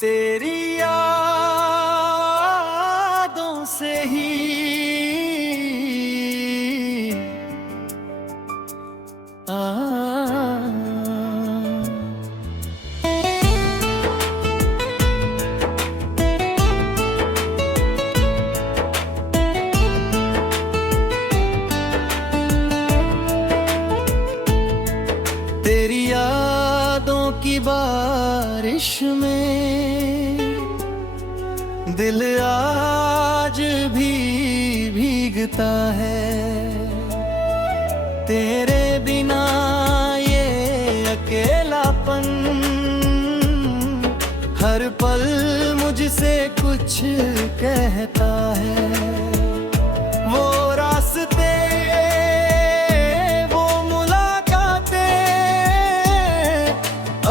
तेरी यादों से ही तेरी यादों की बारिश में दिल आज भी भीगता है। तेरे बिना ये अकेलापन हर पल मुझसे कुछ कहता है। वो रास्ते वो मुलाकातें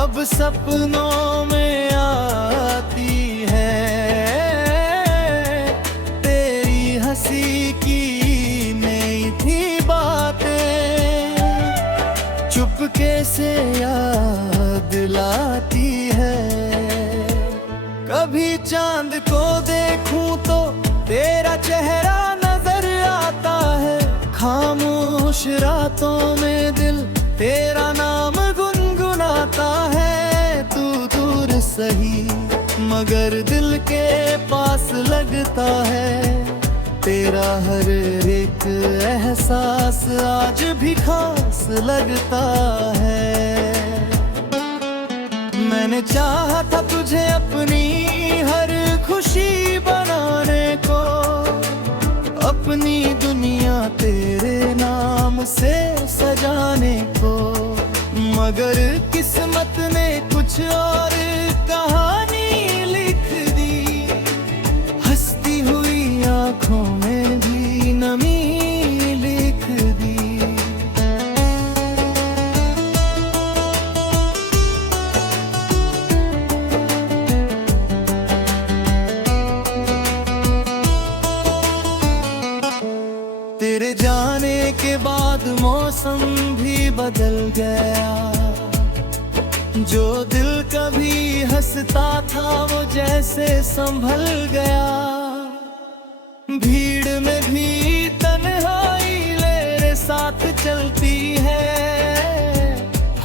अब सपनों में आती है। तेरी हंसी की नई थी बातें चुपके से याद लाती है। कभी चांद को देखूं तो तेरा चेहरा नजर आता है। खामोश रातों में दिल तेरा नाम गुनगुनाता है। तू दूर सही मगर दिल के पास लगता है। तेरा हर एक एहसास आज भी खास लगता है। मैंने चाहा था तुझे अपनी हर खुशी बनाने को, अपनी दुनिया तेरे नाम से सजाने को, मगर किस्मत ने कुछ और कहानी लिख दी। हंसती हुई आंखों में भी नमी लिख दी। तेरे जाने के बाद मौसम भी बदल गया। जो दिल कभी हंसता था वो जैसे संभल गया। भीड़ में भी तन्हाई मेरे साथ चलती है।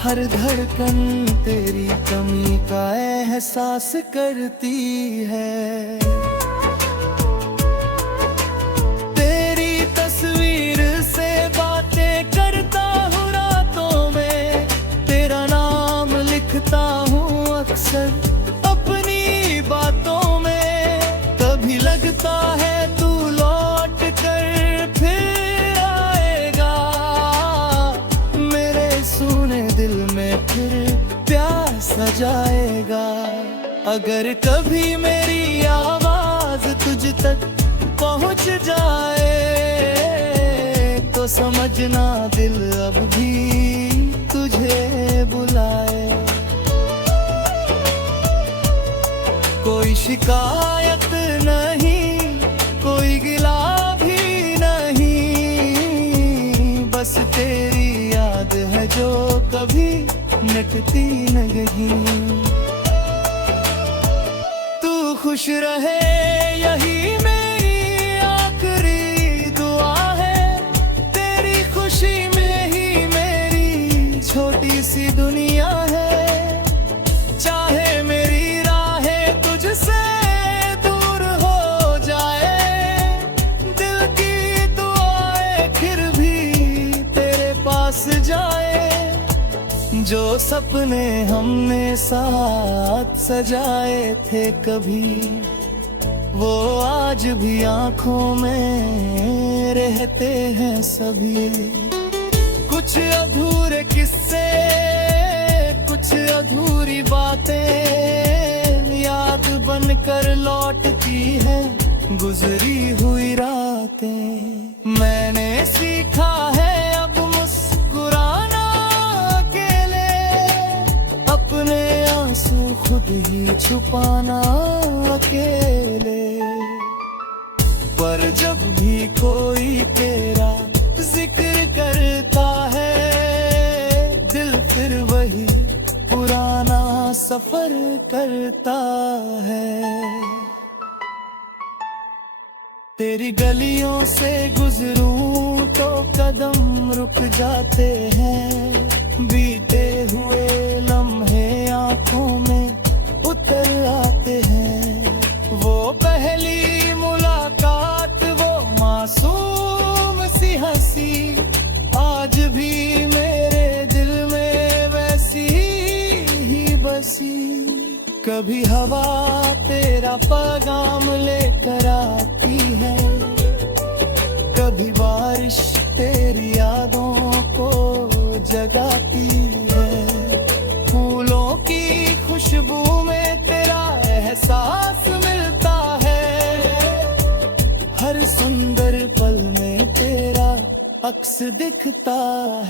हर धड़कन तेरी कमी का एहसास करती है। तस्वीर से बातें करता हूँ रातों में, तेरा नाम लिखता हूँ अक्सर अपनी बातों में। कभी लगता है तू लौट कर फिर आएगा। मेरे सुने दिल में फिर प्यार सजाएगा। अगर कभी मेरी आवाज तुझ तक पहुँच जाए तो समझना दिल अब भी तुझे बुलाए। कोई शिकायत नहीं, कोई गिला भी नहीं, बस तेरी याद है जो कभी मिटती नहीं। तू खुश रहे यही मेरी आखिरी दुआ है। तेरी खुशी में ही मेरी छोटी सी दुनिया है। चाहे मेरी राहें तुझसे दूर हो जाए, दिल की दुआएं फिर भी तेरे पास जाए। जो सपने हमने साथ सजाए थे कभी, वो आज भी आंखों में रहते हैं सभी। कुछ अधूरे किस्से, कुछ अधूरी बातें याद बनकर लौटती है गुजरी हुई रातें। मैंने सीखा है अब मुस्कुराना अकेले, अपने आंसू खुद ही छुपाना अकेले। पर जब भी कोई तेरा जिक्र करता है, दिल फिर वही पुराना सफर कर करता है। तेरी गलियों से गुजरूं तो कदम रुक जाते हैं, बीते हुए लम्हे आंखों में उतर आते हैं। वो पहली मुलाकात, वो मासूम सी हंसी, आज भी मेरे दिल में वैसी ही बसी। कभी हवा तेरा पैगाम लेकर आती है, कभी बारिश तेरी यादों को जगाती है। फूलों की खुशबू में तेरा एहसास मिलता है, हर सुंदर पल में तेरा अक्स दिखता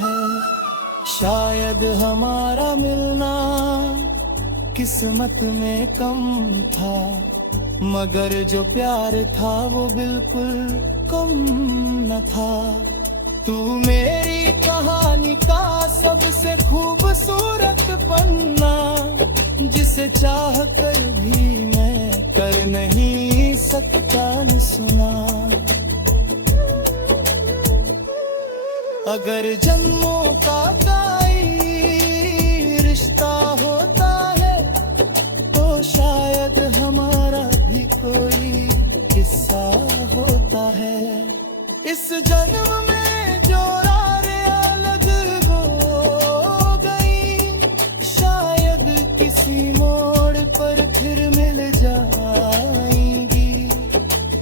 है। शायद हमारा मिलना किस्मत में कम था, मगर जो प्यार था वो बिल्कुल कम न था। तू मेरी कहानी का सबसे खूबसूरत पन्ना, जिसे चाह कर भी मैं कर नहीं सकता न सुना। अगर जन्मों का कोई रिश्ता होता है, तो शायद हमारा भी कोई किस्सा होता है। इस जन्म में जो राहें अलग हो गई, शायद किसी मोड़ पर फिर मिल जाएंगी।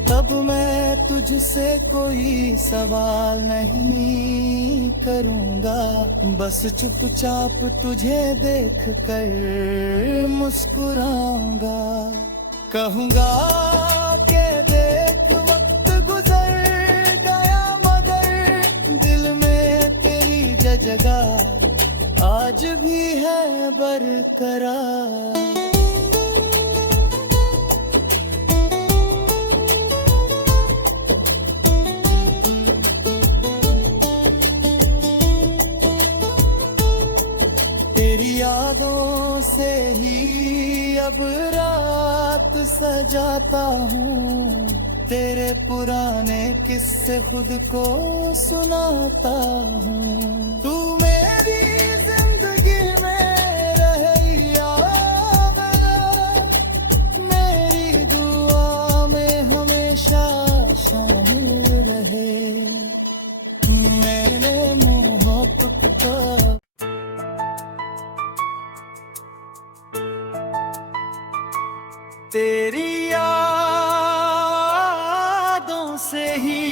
तब मैं तुझसे कोई सवाल नहीं करूंगा, बस चुपचाप तुझे देख कर मुस्कुराऊंगा। कहूंगा कि देख वक्त गुजर गया, मगर दिल में तेरी जगह आज भी है बरकरार। तेरी यादों से ही अब रात सजाता हूँ, तेरे पुराने किस्से खुद को सुनाता हूँ। तू मेरी जिंदगी में रहे याद, मेरी दुआ में हमेशा शामिल रहे। मैंने मोहब्बत का तेरी यादों से ही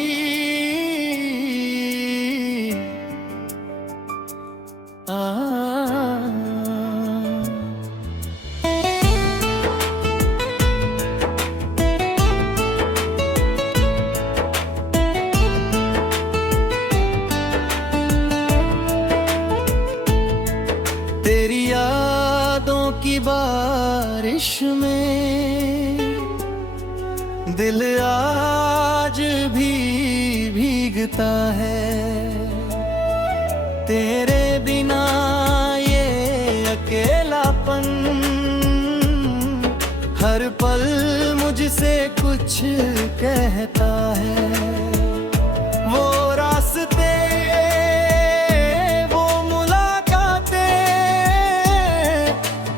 तेरी यादों की बारिश में दिल आज भी भीगता है। तेरे बिना ये अकेलापन हर पल मुझसे कुछ कहता है। वो रास्ते, वो मुलाकातें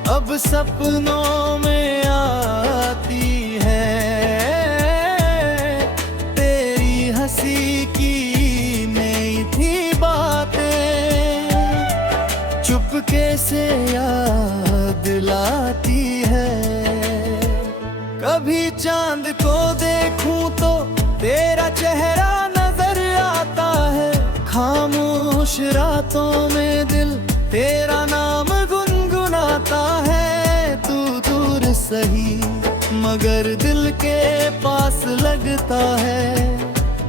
अब सपनों में आती है। तेरी हंसी की नई थी बातें चुपके से याद लाती है। कभी चांद को देखूं तो तेरा चेहरा नजर आता है। खामोश रातों में दिल तेरा नाम गुनगुनाता है। तू दूर सही मगर दिल के पास लगता है।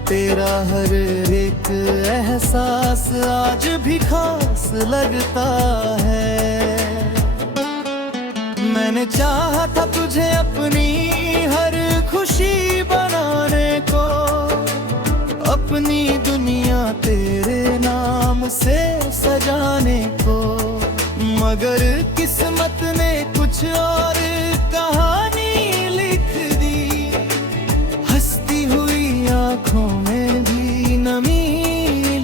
तेरा हर एक एहसास आज भी खास लगता है। मैंने चाहा था तुझे अपनी हर खुशी बनाने को, अपनी दुनिया तेरे नाम से सजाने को, मगर किस्मत ने कुछ और कहानी लिख दी, हंसती हुई आंखों में भी नमी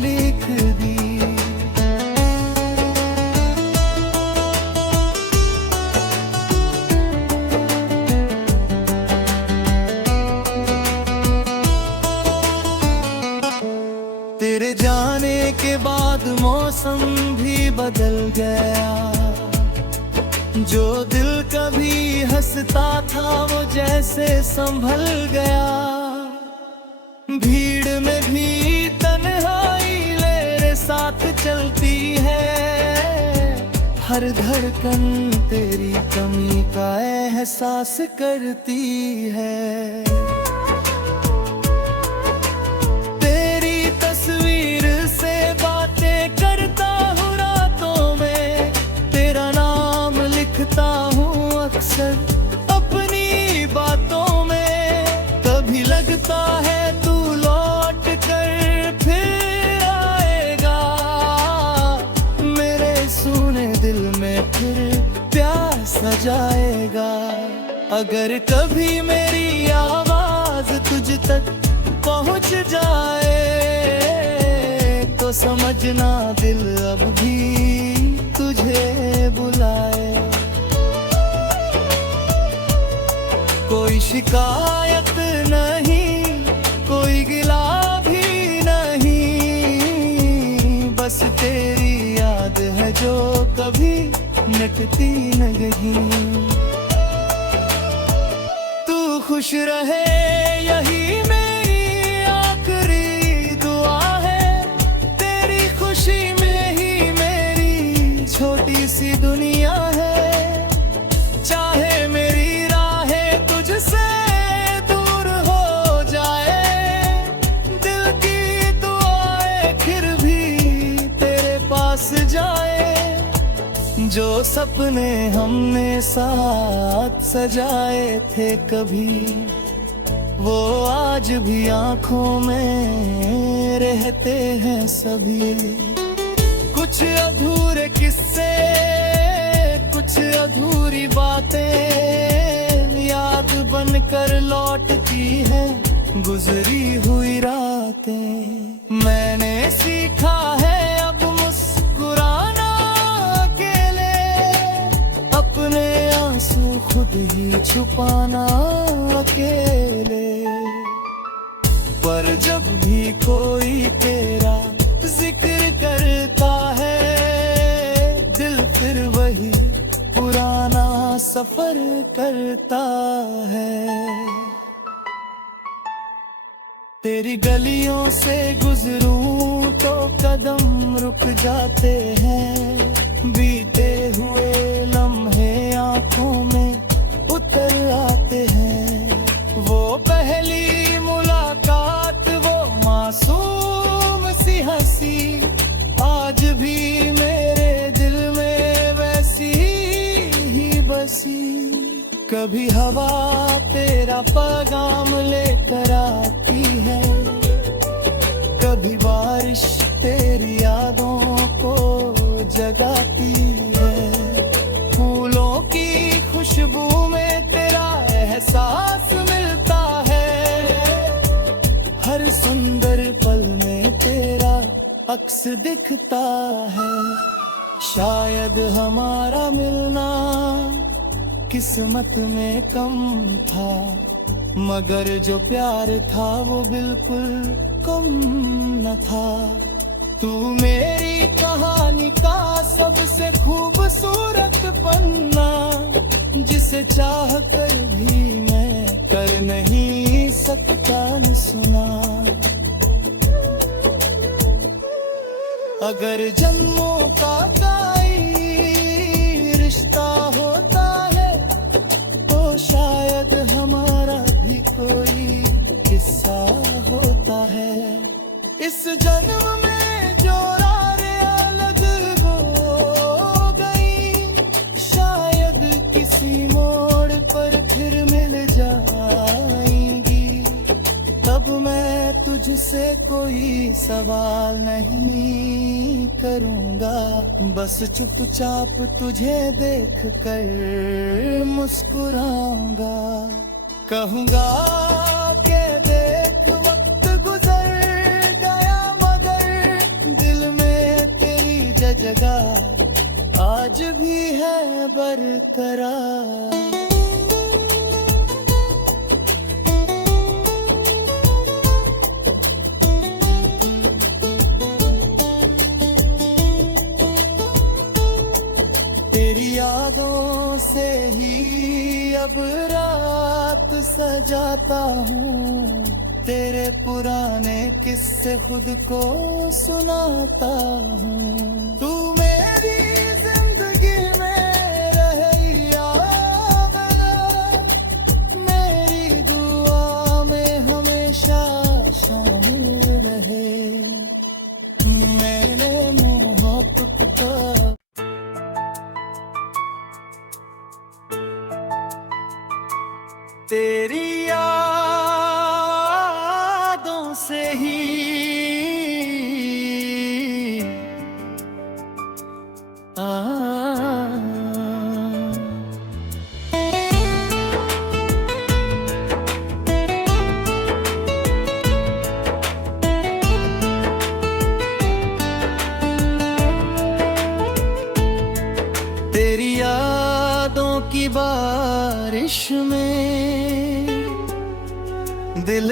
लिख दी। तेरे जाने के बाद मौसम भी बदल गया, जो दिल कभी हंसता था वो जैसे संभल गया। भीड़ में भी तन्हाई मेरे साथ चलती है, हर धड़कन तेरी कमी का एहसास करती है। तेरी तस्वीर से बातें करता हूँ रातों में, तेरा नाम लिखता हूँ अक्सर अपनी बातों में। कभी लगता है तू लौट कर फिर आएगा, मेरे सूने दिल में फिर प्यार सजाएगा। अगर कभी मेरी आवाज तुझ तक पहुंच जाए तो समझना दिल अब भी तुझे बुलाए। कोई शिकायत नहीं, कोई गिला भी नहीं, बस तेरी याद है जो कभी मिटती नहीं। तू खुश रहे यही मेरी आखिरी दुआ है, तेरी खुशी में ही मेरी छोटी सी दुनिया है। चाहे मेरी राहें तुझसे दूर हो जाए, दिल की दुआएं फिर भी तेरे पास जाए। जो सपने हमने साथ सजाए थे कभी, वो आज भी आंखों में रहते हैं सभी। कुछ अधूरे किस्से, कुछ अधूरी बातें याद बनकर लौटती है गुजरी हुई रातें। मैंने सीखा है अब मुस्कुराना अकेले, अपने आंसू खुद ही छुपाना अकेले। पर जब भी कोई तेरा जिक्र करता है, दिल फिर वही पुराना सफर करता है। तेरी गलियों से गुजरूं तो कदम रुक जाते हैं, बीते हुए लम्हे आंखों में उतर आते हैं। वो पहली मुलाकात, वो मासूम सी हंसी, आज भी मेरे दिल में वैसी ही बसी। कभी हवा तेरा पैगाम लेकर आती है, कभी बारिश तेरी यादों को जगाती है। फूलों की खुशबू में तेरा एहसास मिलता है, हर सुंदर पल में तेरा अक्स दिखता है। शायद हमारा मिलना किस्मत में कम था, मगर जो प्यार था वो बिल्कुल कम न था। तू मेरी कहानी का सबसे खूबसूरत पन्ना, जिसे चाह कर भी मैं कर नहीं सकता न सुना। अगर जन्मों का कोई रिश्ता होता है, तो शायद हमारा भी कोई किस्सा होता है। इस जन्म में जो राहें अलग हो गई, शायद किसी मोड़ पर फिर मिल जाएंगी। तब मैं तुझसे कोई सवाल नहीं करूँगा। बस चुपचाप तुझे देख कर मुस्कुराऊंगा, कहूंगा कि देख वक्त गुजर गया मगर दिल में तेरी जगह आज भी है बरकरार। तेरी यादों से ही अब रात सजाता हूँ, तेरे पुराने किस्से खुद को सुनाता हूँ। तू मेरी जिंदगी में रहे या गया, मेरी दुआ में हमेशा शामिल रहे। मैंने मोहब्बत का तेरी यादों से ही तेरी यादों की बारिश में दिल